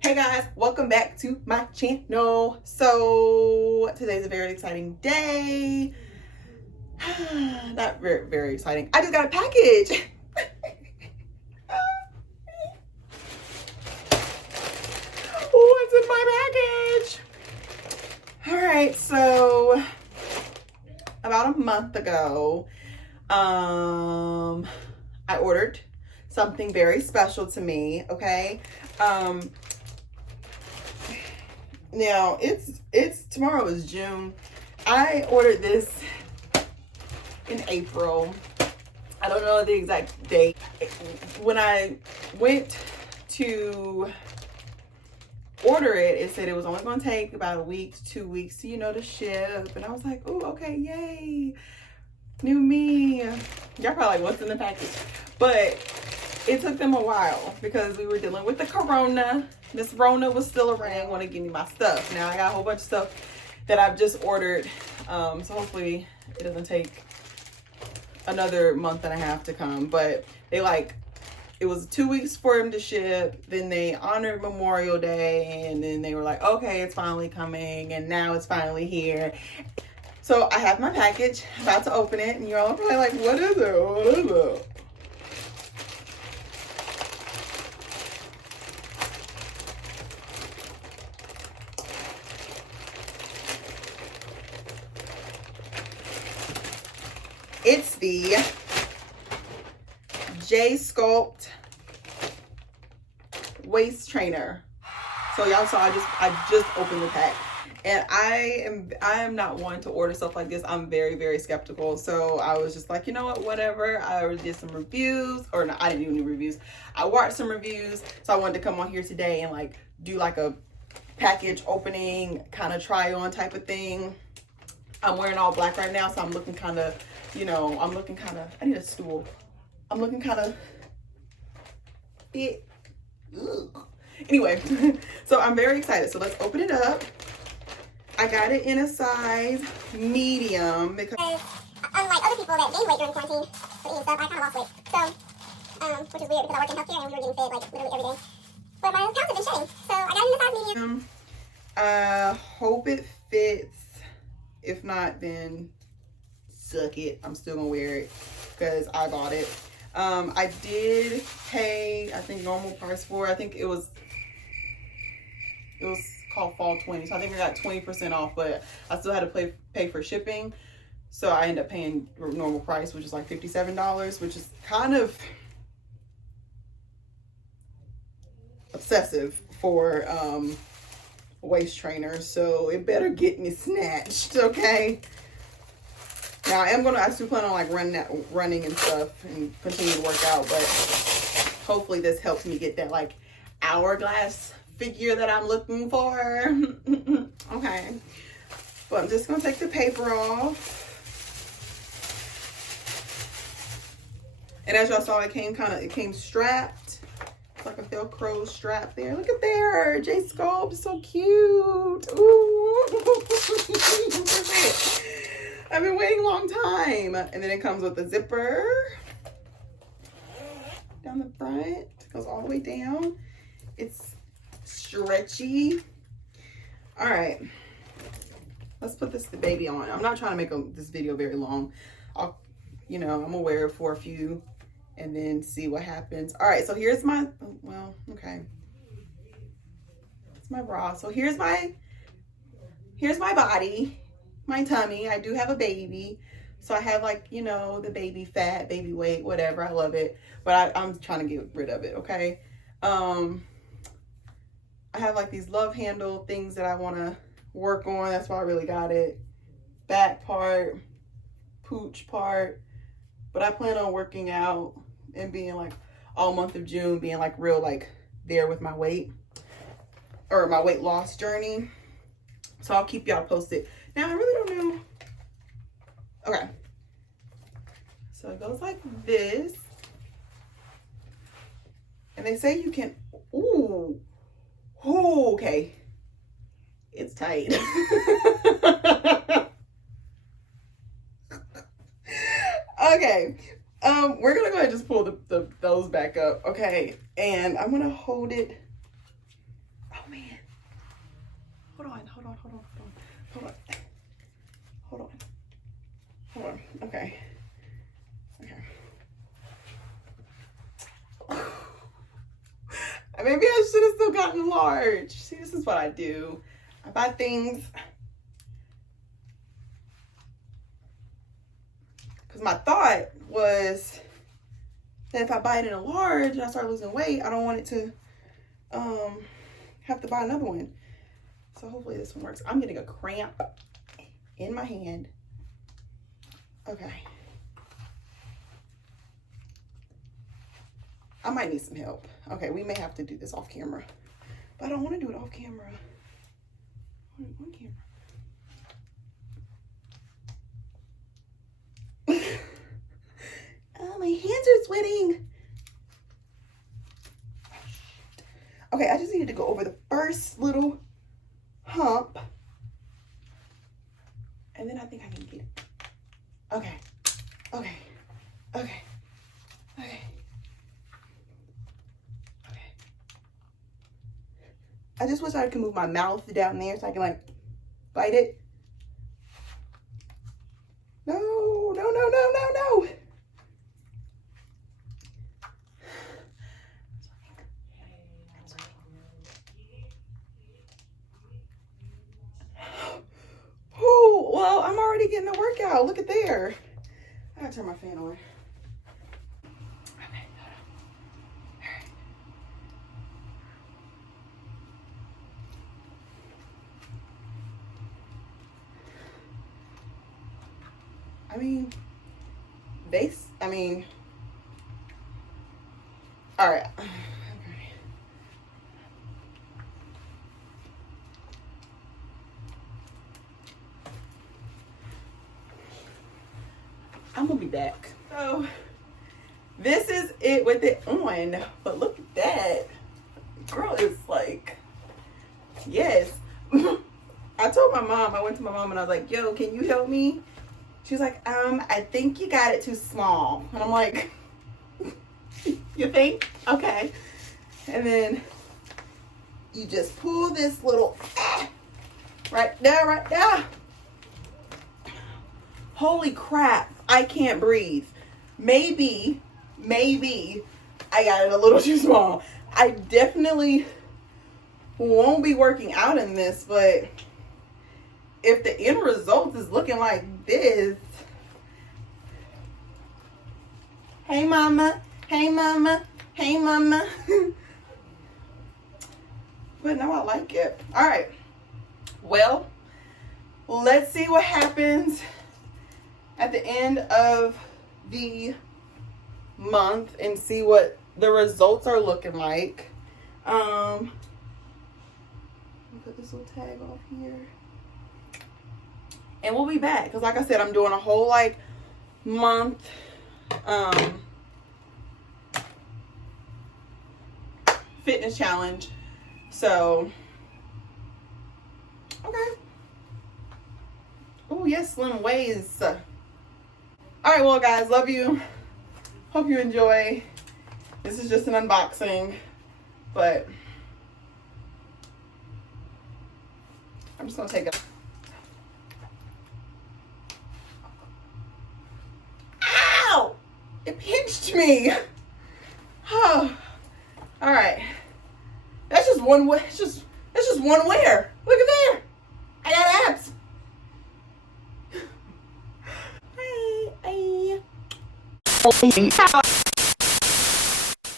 Hey guys, welcome back to my channel. So today's a very exciting day. Not very exciting. I just got a package. What's in my package? All right, so about a month ago, I ordered something very special to me. Okay. Now it's tomorrow is June. I ordered this in April. I don't know the exact date. When I went to order it, it said it was only going to take about a week to 2 weeks to, to ship. And I was like, oh, okay, yay. New me. Y'all probably like, what's in the package? But it took them a while because we were dealing with the corona. Miss Rona was still around, want to give me my stuff. Now I got a whole bunch of stuff that I've just ordered. So hopefully it doesn't take another month and a half to come. But it was 2 weeks for them to ship. Then they honored Memorial Day, and then they were like, okay, it's finally coming, and now it's finally here. So I have my package, about to open it, and you're all probably like, what is it? What is it? It's the JSculpt waist trainer. So y'all saw I just opened the pack, and I am not one to order stuff like this. I'm very skeptical. So I was just like, you know what, whatever. I did some reviews, or no, I didn't do any reviews. I watched some reviews, so I wanted to come on here today and do a package opening kind of try on type of thing. I'm wearing all black right now, so I'm looking kind of, I need a stool. I'm looking kind of fit. Ugh. Anyway, so I'm very excited. So let's open it up. I got it in a size medium because unlike other people that gained weight during quarantine for eating stuff, I kind of lost weight. So, which is weird because I work in healthcare and we were getting fed literally every day. But my pounds have been shedding, so I got it in a size medium. I hope it fits. If not, then suck it. I'm still gonna wear it because I bought it. I did pay, I think, normal price for it. I think it was called Fall 20, so I think I got 20% off, but I still had to pay for shipping. So I ended up paying normal price, which is like $57, which is kind of excessive for waist trainers. So it better get me snatched, okay? Now I still plan on running and stuff and continue to work out, but hopefully this helps me get that hourglass figure that I'm looking for. Okay, but I'm just gonna take the paper off. And as y'all saw, it came strapped. It's like a Velcro strap there. Look at there, JSculpt, so cute. Ooh. I've been waiting a long time. And then it comes with a zipper down the front. It goes all the way down. It's stretchy. All right, let's put this baby on. I'm not trying to make this video very long. I'm gonna wear it for a few and then see what happens. All right, so here's my, okay. It's my bra. So here's my body. My tummy. I do have a baby, so I have the baby fat, baby weight, whatever. I love it, but I'm trying to get rid of it. Okay. I have these love handle things that I want to work on. That's why I really got it. Back part, pooch part, but I plan on working out and being all month of June, being real there with my weight, or my weight loss journey. So I'll keep y'all posted. Now, I really don't know. Okay. So it goes like this. And they say you can, ooh, okay. It's tight. Okay. We're gonna go ahead and just pull those back up, okay? And I'm gonna hold it. Oh man. Hold on. Okay. Maybe I should have still gotten large. See, this is what I do. I buy things because my thought was that if I buy it in a large and I start losing weight, I don't want it to have to buy another one. So hopefully this one works. I'm getting a cramp in my hand. Okay. I might need some help. Okay, we may have to do this off camera. But I don't want to do it off camera. On camera. Oh, my hands are sweating. Okay, I just needed to go over the first little hump. And then I think I can get it. Okay. I just wish I could move my mouth down there so I can like bite it. No. Oh, well, I'm already getting a workout. Look at there. I gotta turn my fan on. All right. Okay. I'm gonna be back. So this is it with it on, but look at that. Girl is like, yes. I told my mom, I went to my mom and I was like, yo, can you help me? She's like, I think you got it too small. And I'm like, you think? Okay. And then you just pull this little, right there. Holy crap, I can't breathe. Maybe I got it a little too small. I definitely won't be working out in this, but if the end result is looking like this. Hey mama. But no, I like it. All right. Well, let's see what happens at the end of the month and see what the results are looking like. Put this little tag off here. And we'll be back. Because like I said, I'm doing a whole like month fitness challenge. So, okay. Oh, yes, slim waist. All right, well, guys, love you. Hope you enjoy. This is just an unboxing, but I'm just going to take it. Ow! It pinched me. Oh. All right. That's just one way. That's just one wear. Look at there. I got abs. Bye.